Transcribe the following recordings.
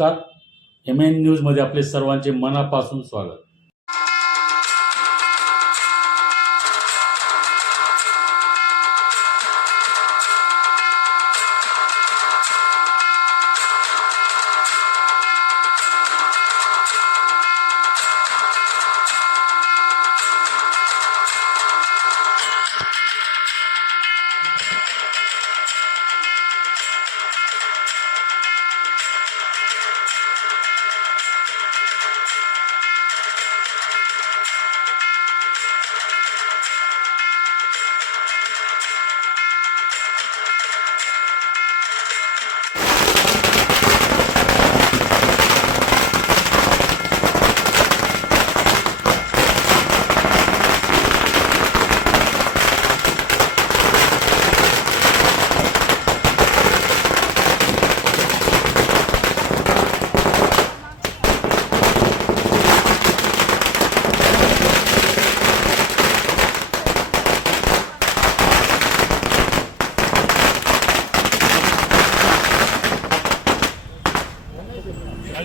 नमस्कार. M N न्यूजमध्ये आपले सर्वांचे मनापासून स्वागत.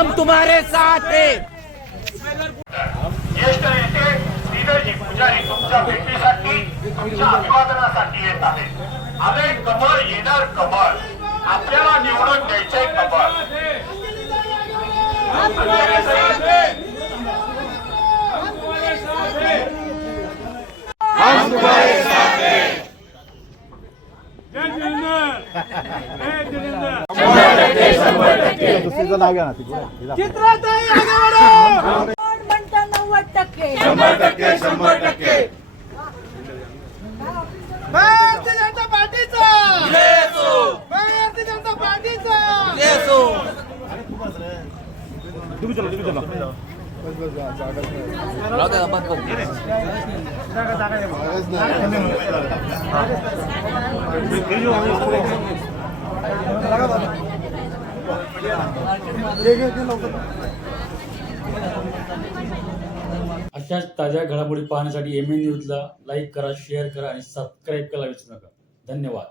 हम तुम्हारे साथ हैं। ज्येष्ठ नेते श्रीधरजी पुजारी तुमच्या भेटीसाठी तुमच्या अभिवादनासाठी येत आहे आले कमळ येणार कमळ. आपल्याला निवडून द्यायचे कमळ. नव्वद टक्के शंभर टक्के शंभर टक्के भारतीय जनता पार्टीचा भारतीय जनता पार्टीचा अशाच ताज्या घडामोडी पाहण्यासाठी एम न्यूजला लाईक करा शेअर करा आणि सबस्क्राईब करायला विसरू नका. धन्यवाद.